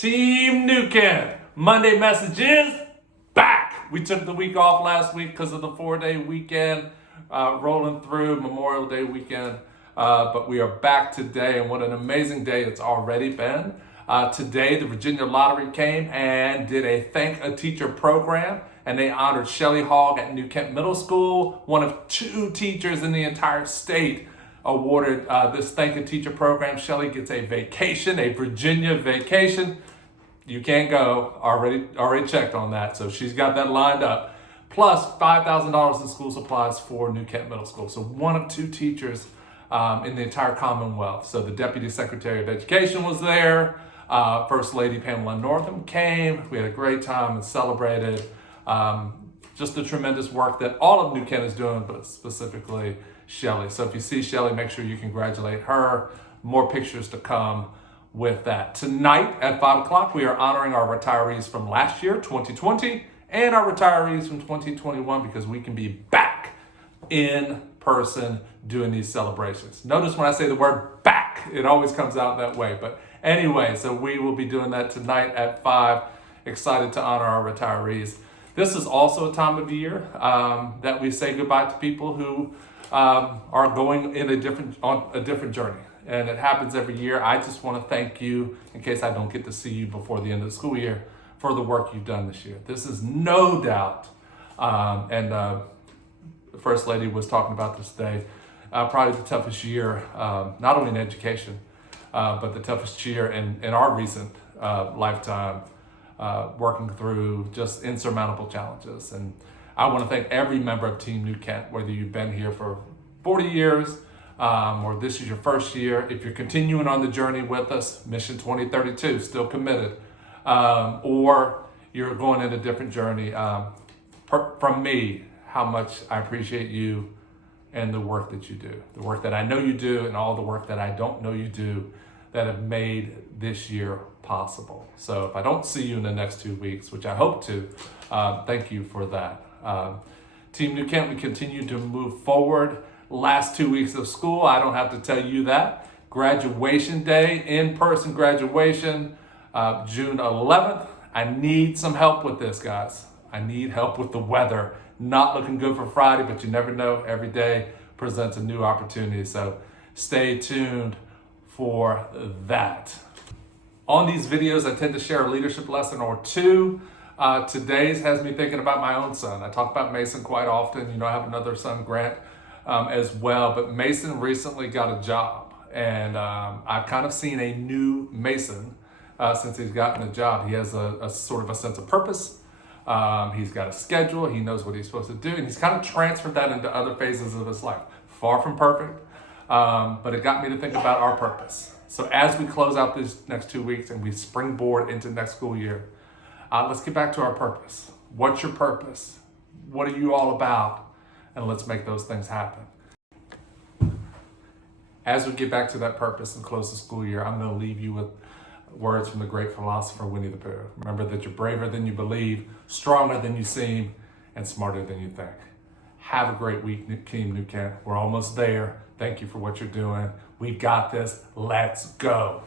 Team New Kent, Monday message is back. We took the week off last week because of the 4-day weekend rolling through Memorial Day weekend. But we are back today, and what an amazing day it's already been. Today, the Virginia Lottery came and did a Thank a Teacher program, and they honored Shelly Hogg at New Kent Middle School, one of 2 teachers in the entire state awarded this Thank a Teacher program. Shelly gets a vacation, a Virginia vacation. You can't go, already checked on that, so she's got that lined up. Plus $5,000 in school supplies for New Kent Middle School. So one of 2 teachers in the entire Commonwealth. So the Deputy Secretary of Education was there. First Lady Pamela Northam came. We had a great time and celebrated just the tremendous work that all of New Kent is doing, but specifically Shelly. So if you see Shelly, make sure you congratulate her. More pictures to come with that. Tonight at 5 o'clock, we are honoring our retirees from last year, 2020, and our retirees from 2021, because we can be back in person doing these celebrations. Notice when I say the word back, it always comes out that way. But anyway, so we will be doing that tonight at 5. Excited to honor our retirees. This is also a time of year that we say goodbye to people who are going on a different journey. And it happens every year. I just want to thank you, in case I don't get to see you before the end of the school year, for the work you've done this year. This is no doubt, the First Lady was talking about this today, probably the toughest year, not only in education, but the toughest year in our recent lifetime, working through just insurmountable challenges. And I want to thank every member of Team New Kent, whether you've been here for 40 years, or this is your first year. If you're continuing on the journey with us, Mission 2032, still committed, or you're going in a different journey, from me, how much I appreciate you and the work that you do, the work that I know you do, and all the work that I don't know you do that have made this year possible. So if I don't see you in the next 2 weeks, which I hope to, thank you for that. Team New Kent, we continue to move forward. Last 2 weeks of school, I don't have to tell you that. Graduation day, in-person graduation, June 11th. I need some help with this, guys. I need help with the weather. Not looking good for Friday, but you never know. Every day presents a new opportunity. So stay tuned for that. On these videos, I tend to share a leadership lesson or 2. Today's has me thinking about my own son. I talk about Mason quite often. You know, I have another son, Grant, as well. But Mason recently got a job. And I've kind of seen a new Mason since he's gotten a job. He has a sort of a sense of purpose. He's got a schedule. He knows what he's supposed to do. And he's kind of transferred that into other phases of his life. Far from perfect, but it got me to think about our purpose. So as we close out these next 2 weeks and we springboard into next school year, let's get back to our purpose. What's your purpose? What are you all about? And let's make those things happen. As we get back to that purpose and close the school year, I'm going to leave you with words from the great philosopher Winnie the Pooh. Remember that you're braver than you believe, stronger than you seem, and smarter than you think. Have a great week, Team New Kent. We're almost there. Thank you for what you're doing. We got this. Let's go.